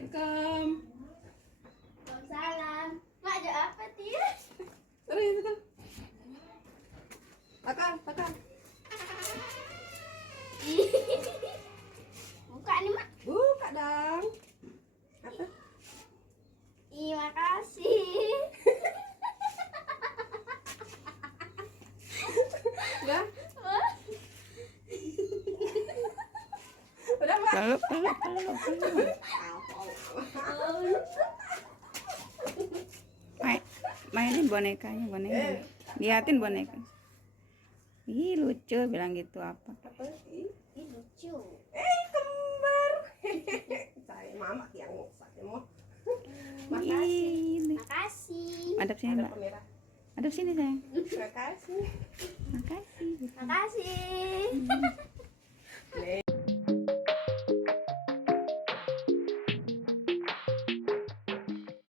Assalamualaikum. Waalaikumsalam. Mak ada apa Tia? Terus itu. Makan. Buka nih Mak. Buka dong. Apa? Ih, makasih. Udah? Udah, Mbak? Peluk. Mainin bonekanya. Liatin boneka. Ih, lucu bilang gitu apa? Apa sih? Ih, lucu. Kembar. Saya mama yang saya mau. Makasih. Ini. Makasih. Hadap sini, Ada Mbak. pemirsa. Hadap sini, sayang. Makasih. Makasih. Makasih.